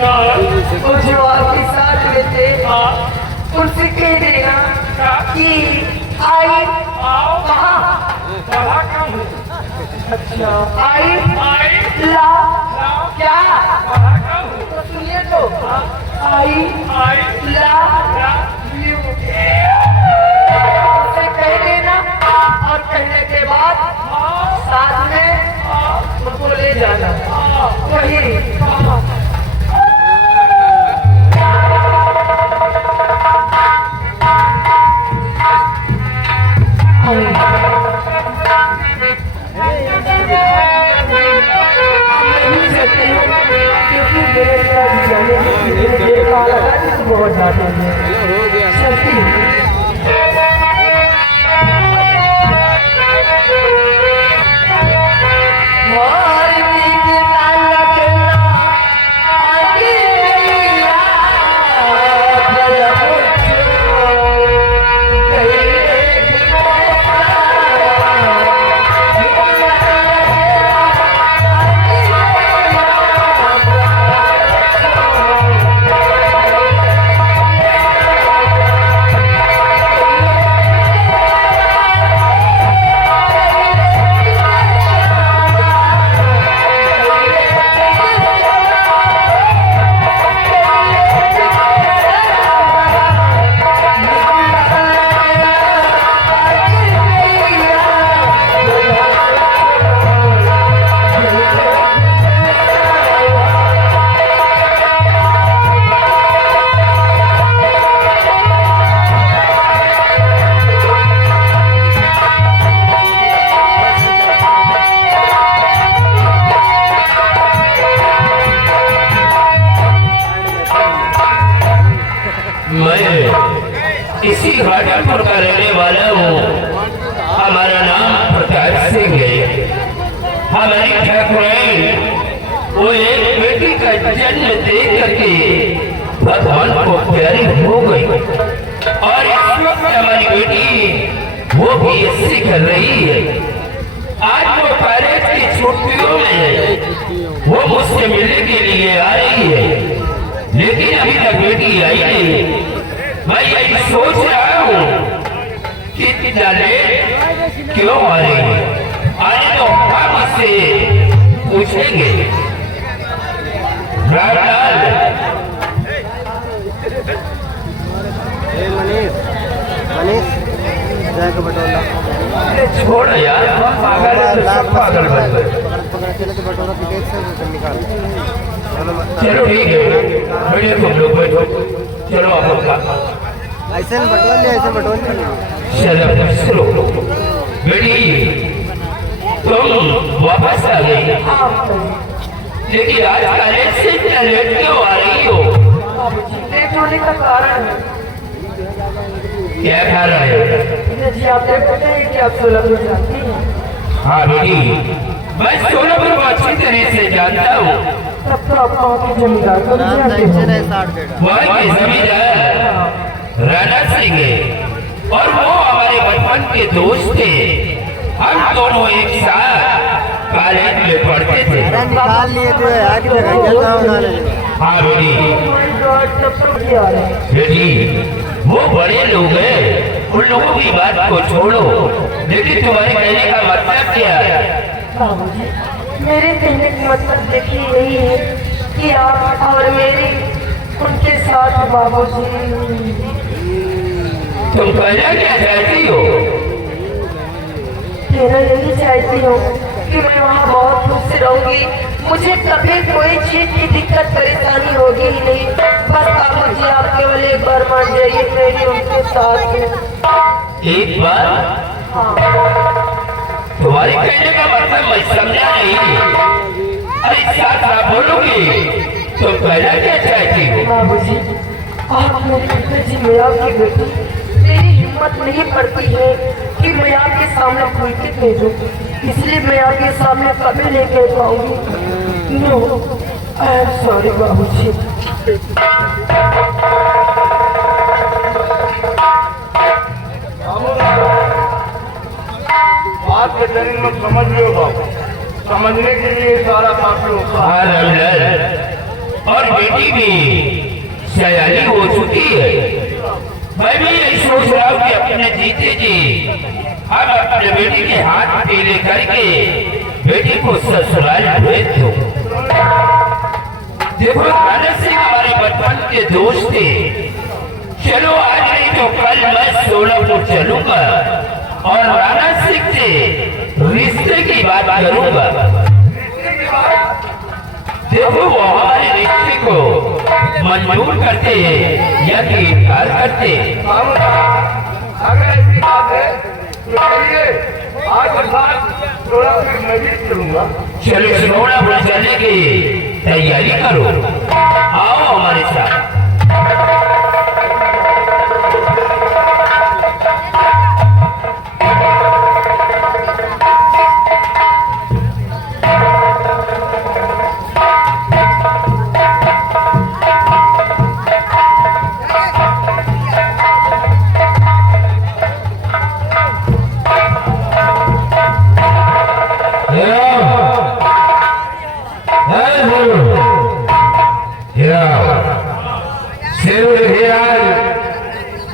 वो जो आपके साथ में थे उनसे कह देना कि आई कहाँ अच्छा आई ला क्या तो सुनिए तो आई ला उसे कह देना और कहने के बाद साथ में उनको ले जाना वही बहुत ज्यादा इसी घाटापुर का रहने वाला हूँ। हमारा नाम प्रकाश सिंह है। हमारी ठाकुराइन वो एक बेटी का जन्म देख करके भगवान को प्यारी हो गई और इस वक्त हमारी बेटी वो भी ऐसी कर रही है। आज वो कॉलेज की छुट्टियों में वो मुझसे मिलने के लिए आ रही है, लेकिन अभी तक बेटी आई नहीं। मैं यही सोच रहा हूँ कि इतना लेट क्यों आ रही है। आने तो हम इससे पूछेंगे। छोड़ यार पागल चलो ठीक है, बैठो तुम लोग बैठो। चलो आप लोग ऐसे बटोन चलो बेटी तुम वापस आ गई, लेकिन आज कॉलेज से इतना लेट क्यों आ रही हो? लेट होने का कारण क्या कारण है? जी आप देखते हैं कि आप सोलापुर जाती हैं। हाँ बेटी, मैं सोलापुर को अच्छी तरह से जानता हूँ। तब तो आप वहाँ की जमींदार को वहाँ के जमींदार राणा सिंह है और वो हमारे बचपन के दोस्त थे। हम दोनों एक साथ कॉलेज में पढ़ते थे। हाँ बेटी, वो बड़े लोग हैं, उन लोगों की बात को छोड़ो। लेकिन तुम्हारे कहने का मतलब क्या है? बाबूजी, मेरे कहने का मतलब देखिए यही है कि आप और मेरी उनके साथ बाबूजी। तुम कहना क्या चाहती हो? कहना यही चाहती हूँ कि मैं वहाँ बहुत खुश रहूंगी। मुझे कभी कोई चीज की दिक्कत परेशानी होगी ही नहीं। बस बाबूजी आप केवल एक बार मान जाइए, मेरी उनके साथ एक बार? हाँ। तुम्हारे कहने का मतलब मैं समझा नहीं। अरे साथ साथ बोलोगी। तुम कहना क्या चाहती हो? बाबूजी, आप मेरे पिताजी मैं आपकी बेटी, मेरी हिम्मत नहीं पड़ती है कि मैं आपके सामने खुल के भेजूं, इसलिए मैं आपके सामने कभी नहीं कह पाऊंगी। नो, आई एम सॉरी बाबूजी। बात के जरिए में समझ लो बाबू, समझने के लिए सारा काफी होता है। और बेटी भी सयानी हो चुकी है। मैं भी यही सोच रहा हूँ कि अपने जीते जी हम अपने बेटी के हाथ पीले करके बेटी को ससुराल भेज दो। देखो राणा सिंह हमारे बचपन के दोस्त थे। चलो आज नहीं तो कल मैं सोलापुर चलूंगा और राणा सिंह से रिश्ते की बात करूंगा। देखो वो हमारे रिश्ते को मंजूर करते हैं या कि इनकार करते हैं। अगर ऐसी बात है तो चलिए आज सोलापुर मैं भी चलूंगा। चलो सोलापुर चलने की तैयारी करो, आओ हमारे साथ।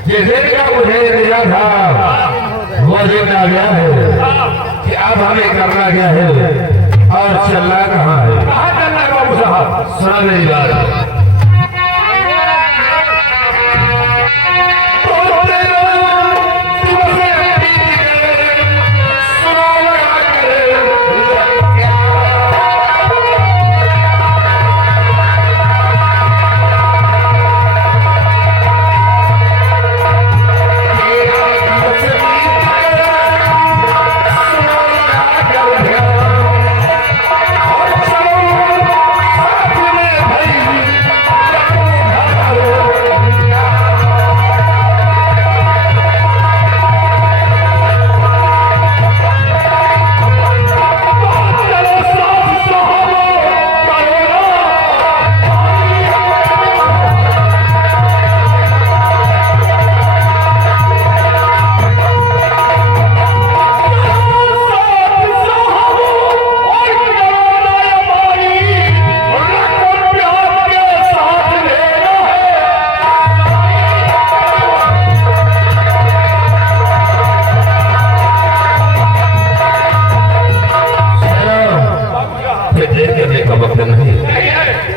ये दिन का मुझे मिला था वो दिन आ गया है कि अब हमें करना क्या है और चलना कहाँ है। कहाँ चलना बाबू साहब? सुना मेरी बात।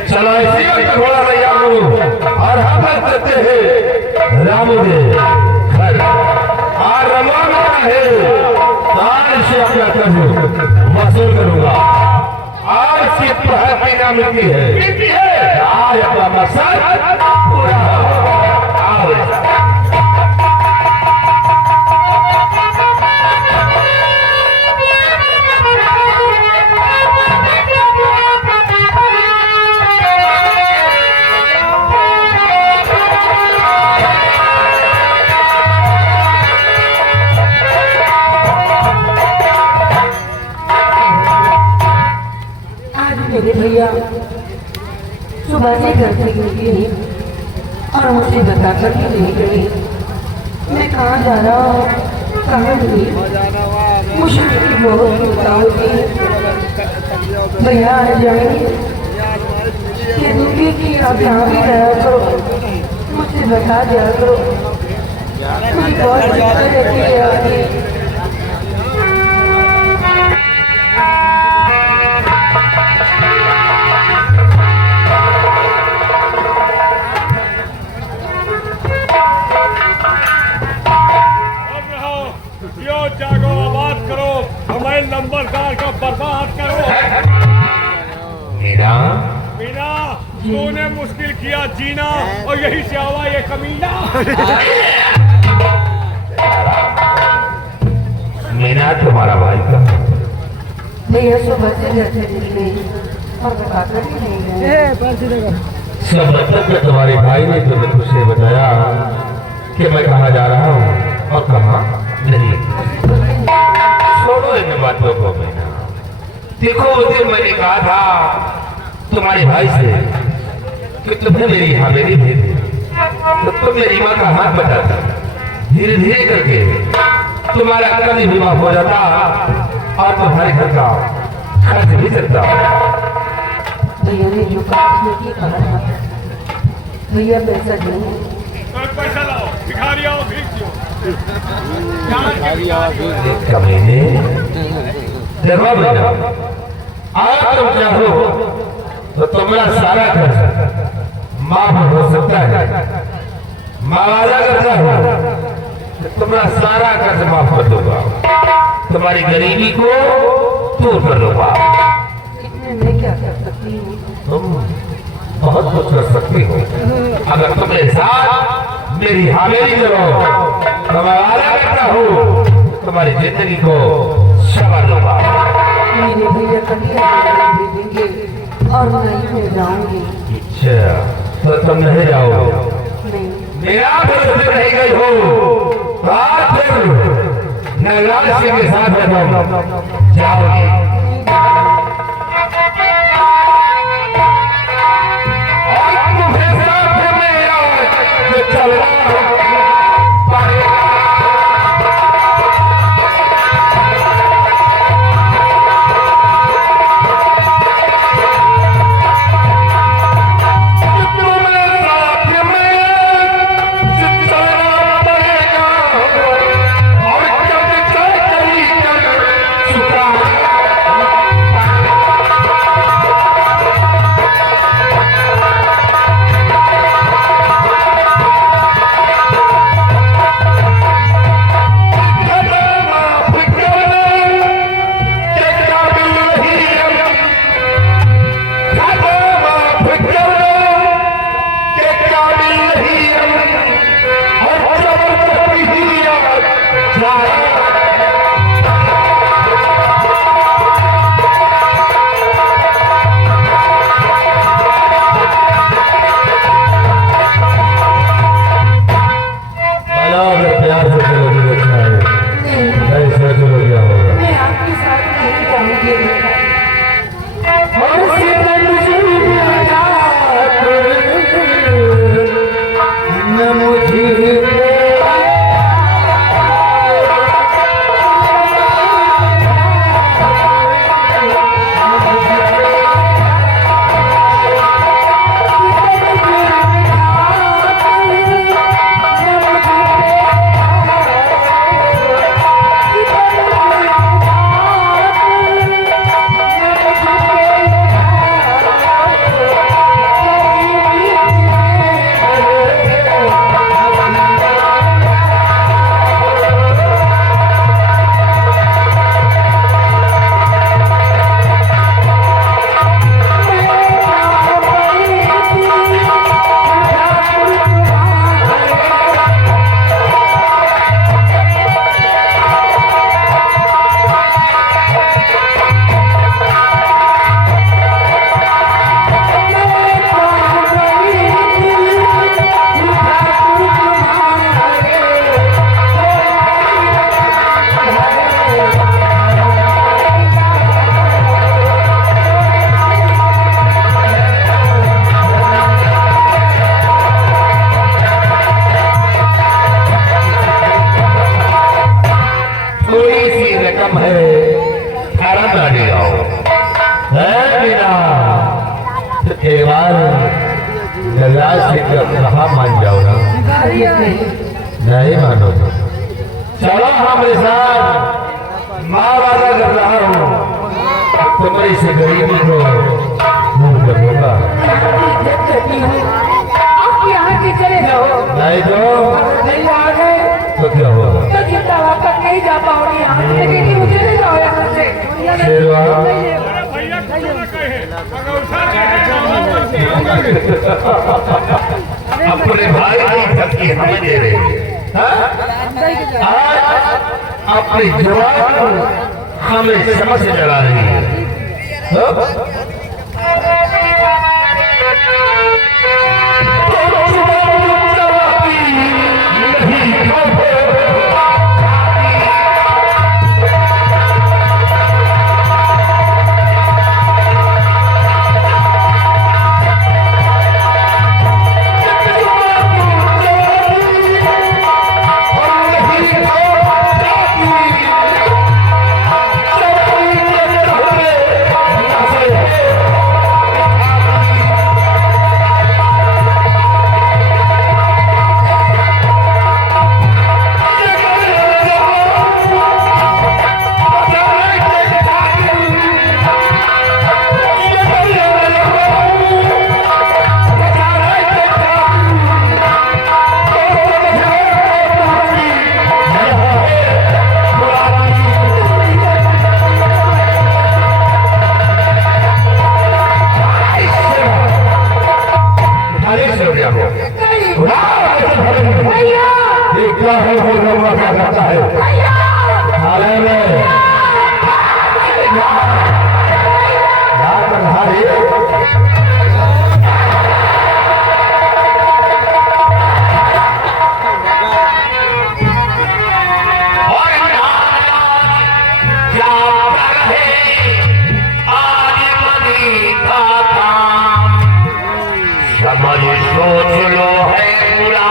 चलो इसी वक्त घोड़ा तैयार करो और हम चलते हैं रामू के घर। और रमवाना है आज से अपना कर्ज वसूल करूंगा। आज की प्रहर पीना मिलती है आज अपना मकसद पूरा होगा। मेरे भैया सुबह से घर से निकली और मुझे बताकर भी नहीं गई मैं कहाँ जा रहा हूँ, कहाँ गई। मुझे मेरी बहुत चिंता होती है। भैया आ जाएंगे कि आप यहाँ भी जाया करो, मुझे बता दिया करो। मुझे बहुत चिंता रहती है आगे। जागो आबाद करो, हमारे नंबरदार का बर्बाद करो। मीना तूने मुश्किल किया जीना और यही से आवा ये कमीना। मीना तुम्हारा भाई का भैया सुबह से घर से निकले और बताकर भी नहीं गए। सब मतलब में तुम्हारे भाई ने तुम्हें तुझसे बताया कि मैं कहाँ जा रहा हूँ और कहाँ नहीं। छोड़ो इन बातों को मीना। देखो उस दिन मैंने कहा था तुम्हारे भाई से कि तुम्हें मेरी हवेली भेज दे, तो तुम मेरी माँ का हाथ बटाता। धीरे धीरे करके तुम्हारा कभी विवाह हो जाता और तुम्हारे घर का खर्च भी चलता। भैया ने जो काटने की कहा था भैया पैसा नहीं पैसा लाओ, भिखारी आओ, भीख दो। कमीने देखो बेटा, आज तुम चाहो तो तुम्हारा सारा कर्ज माफ हो सकता है। माँ वादा करता हो तो तुम्हारा सारा कर्ज माफ कर दूंगा, तुम्हारी गरीबी को दूर कर दूंगा। इतने मैं क्या कर सकती हूँ? तुम बहुत कुछ कर सकती हो अगर तुम मेरे साथ मेरी हवेली करो तो मैं वादा करता हूँ तुम्हारी जिंदगी को संवार दूंगा। मेरे भैया कभी भेजेंगे और नहीं मैं जाऊंगी। अच्छा तो तुम नहीं जाओगे? नहीं मेरा भरोसे रह गई हो तो आज फिर नगराज सिंह के साथ में तुम जाओगे। चल मान जाओ ना? नहीं मानो चलो हमारे साथ। माँ वादा कर रहा हूँ तुम्हारी से गरीबी को दूर कर दूंगा। आप यहाँ से चले जाओ। नहीं तो नहीं आ गए तो क्या होगा? तो जितना वापस नहीं जा पाओगे यहाँ से, लेकिन मुझे ले जाओ यहाँ से। शेरवा भैया कुछ ना कहे, अगर उठा के अपने भाई की धमकी हमें दे रहे हैं। आज अपनी जवान हमें समझ से जगा रही है। सोच लो है पूरा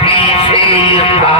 पीछे का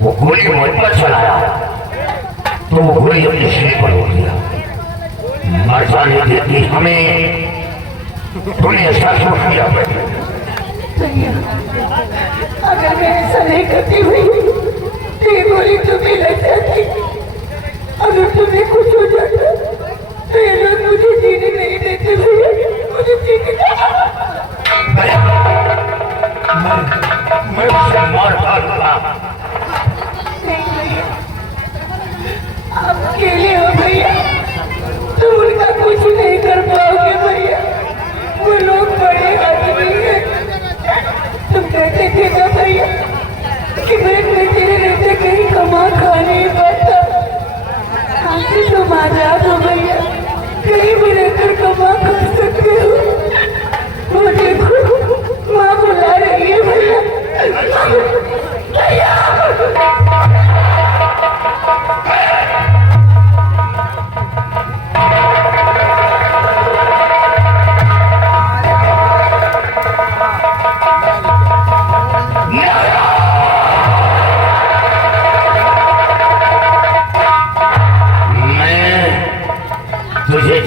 वो गोली मुझ पर चलाया तो वो गोली अपने शरीर पर उड़ दिया। मर जाने देती हमें तूने ऐसा क्यों किया? अगर मैं ऐसा नहीं करती हुई तो ये गोली तुम्हें लग जाती। अगर तुम्हें कुछ हो जाता तो ये लोग मुझे जीने नहीं देते भैया, मुझे जीने मैं उसे मार डालूंगा। आप अकेले हो भैया, तुम उनका कुछ नहीं कर पाओगे भैया। वो लोग बड़े आदमी हैं। तुम कहते थे ना भैया कि मैं तेरे रहते कहीं कमा खा नहीं पाता। आज से तुम आजाद हो भैया, कहीं भी रहकर कमा खा सकते हो। वो देखो माँ बुला रही है भैया, भैया।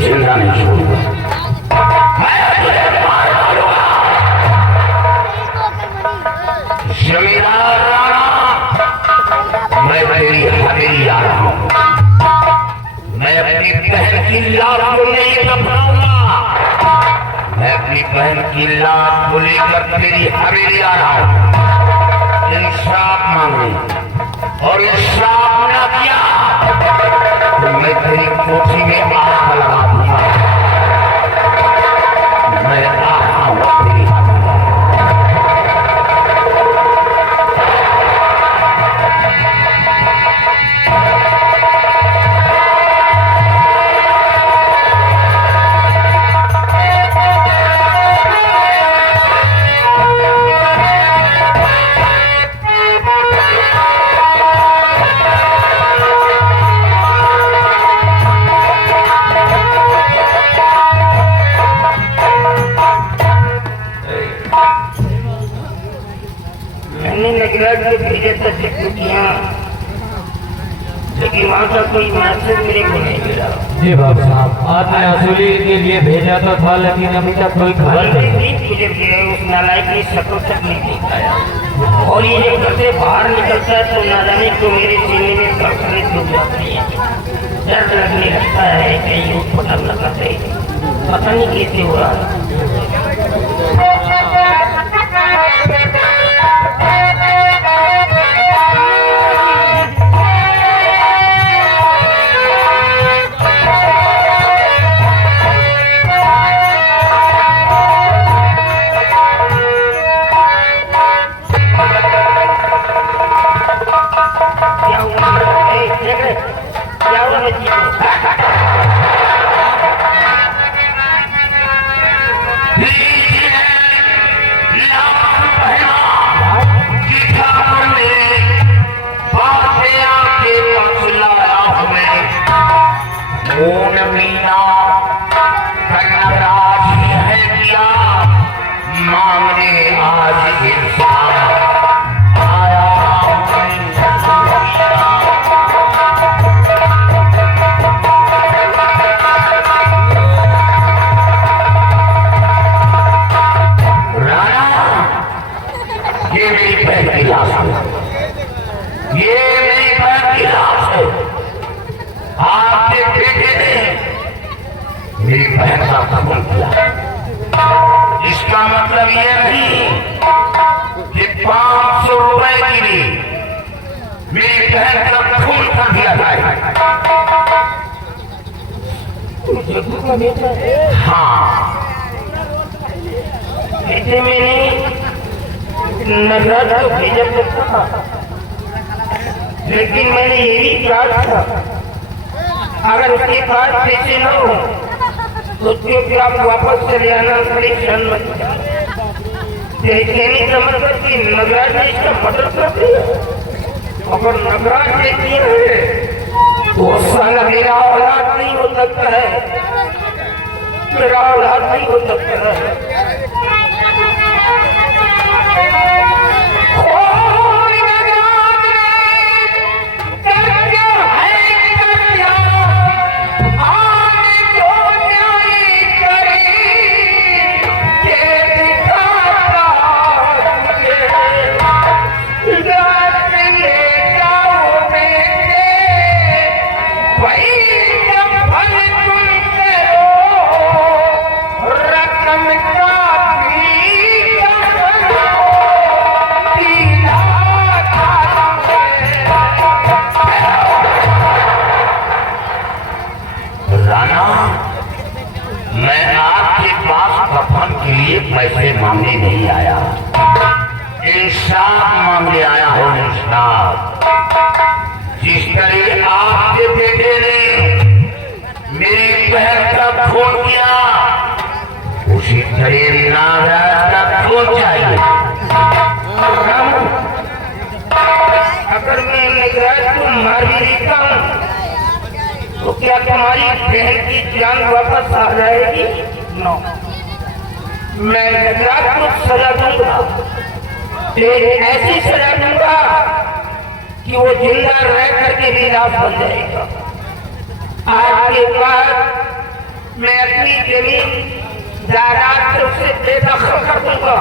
जिंदा नहीं छोड़ूंगा। मैं तुझे मार डालूंगा। जमींदार राणा, मैं तेरी हवेली आ रहा हूं। मैं अपनी बहन की लाश को नहीं दफनाऊंगा। मैं अपनी बहन की लाश को लेकर तेरी हवेली आ रहा हूं। इंसाफ मांगे और इंसाफ न किया तो मैं तेरी कोठी में आग लगा दूंगा। मैं आ रहा हूं तेरी हवेली। लेकिन वहां का कोई मैसेज मेरे को नहीं मिला। जी बाबू साहब, आपने असूली के लिए भेजा तो था, लेकिन अभी तक कोई खबर नहीं। मुझे उस नालायक ने शक्ल तक नहीं दिखाया। और ये जब घर से बाहर निकलता है तो ना जाने क्यों मेरे सीने में कड़कड़े डूब जाती है। डर लगने लगता है कहीं उठ पटक न कर दे। पता नहीं कैसे हो रहा है। मेरी बहन का कत्ल किया। इसका मतलब ये नहीं कि 500 रुपए के लिए मेरी बहन का खून कर दिया जाए। हाँ, ऐसे मैंने नजर तो भेजा था, लेकिन मैंने यही कहा था अगर उसके पास पैसे न हो तो चुपचाप वापस चले आना। परेशान मत कहने का मतलब कि नगराज ने इसका मर्डर कर दिया। अगर नगराज ने किया है तो साला मेरा औलाद नहीं हो सकता है, मेरा औलाद नहीं हो सकता है। पैसे मांगने नहीं आया, इंसाफ मांगने आया हूँ। इंसाफ जिस तरह आपके बेटे ने मेरी बहन का खून किया, उसी तरह नागराज का खून चाहिए। अगर मैं नागराज को मार भी देता हूँ तो क्या तुम्हारी बहन की जान वापस आ जाएगी? नो, मैं नागराज को सजा दूंगा, एक ऐसी सजा दूंगा कि वो जिंदा रह करके भी लाश बन जाएगा। आज के बाद मैं अपनी जमीन जायदाद से उसे बेदखल कर दूंगा,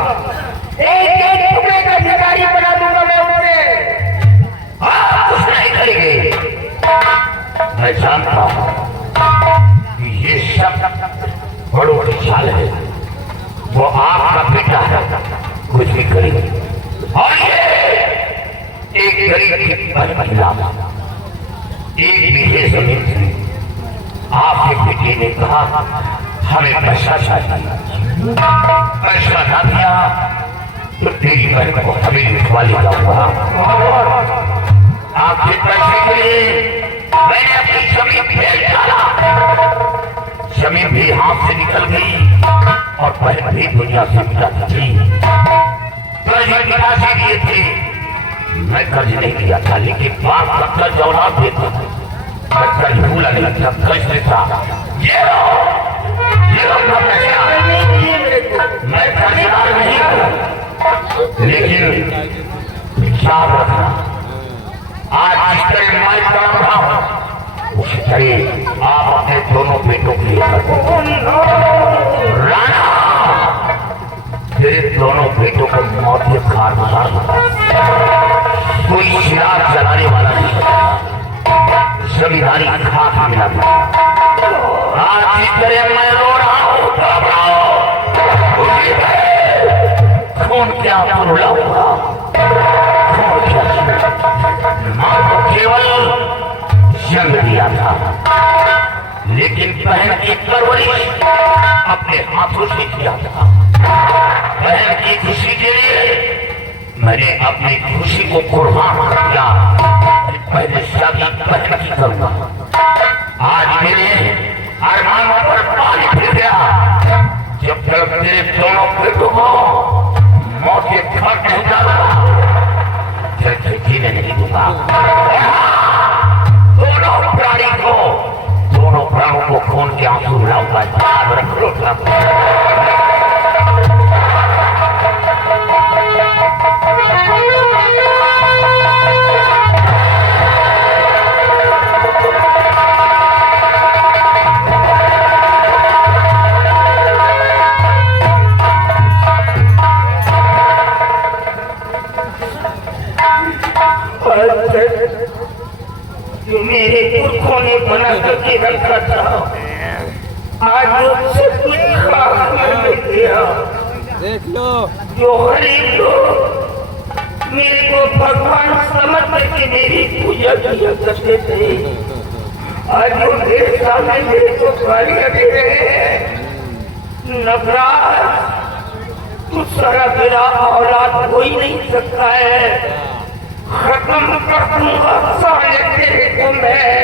एक एक टुकड़े का अधिकारी बना दूंगा मैं उसे। आप कुछ नहीं करेंगे। मैं जानता हूं कि ये सब बड़ों की चाल है, वो आपका बेटा है, कुछ भी करेंगे। और ये एक गरीब की महिला, एक बीघे जमीन थी, आपके बेटे ने कहा हमें पैसा चाहिए, पैसा ना दिया तो तेरी बहन को हमें लिखवा लिया हुआ। आपके पैसे के लिए मैंने अपनी जमीन बेच डाला, जमीन भी हाथ से निकल गई और बहन भी दुनिया से मिटा दी। पैसे दिए थे, मैं कर्ज नहीं किया था, लेकिन बाप का कर्ज औलाद देता था, मैं कर्ज भूला नहीं था, कर्ज लेता। ये लो अपना पैसा, मैं कर्जदार नहीं हूं, लेकिन याद रखना, आज जिस तरह मैं कर रहा हूं उसी तरह आप अपने दोनों बेटों के लिए राणा, तेरे दोनों बेटों को मौत के घाट उतारना, कोई चिराग जलाने वाला नहीं बचा, जमींदारी खाक मिला था। आज जिस तरह मैं रो रहा हूं, घबराओ, खून क्या रुला हुआ, मां को केवल जन्म दिया था, लेकिन बहन की परवरिश अपने हाथों से किया था। बहन की खुशी के लिए मैंने अपनी खुशी को कुर्बान कर दिया, पहले शादी बहन की करूंगा। आज मेरे अरमानों पर पानी फिर गया, जब तक तेरे दोनों बेटों को मौत के घाट नहीं डाला, जब तक जीने नहीं दूंगा। दोनों प्राणों को खून के आंसू लाऊंगा, याद रखो। जो मेरे पुरखों ने बना करके रखा था, आज मुझसे कुछ खास नहीं गया। देख लो जो गरीब लोग मेरे को भगवान समझ करके मेरी पूजा किया करते थे, आज वो मेरे सामने मेरे को गालियां दे रहे हैं। नफरत तू सारा मेरा औलाद कोई नहीं सकता है, खत्म कर दूंगा सारे तेरे को मैं।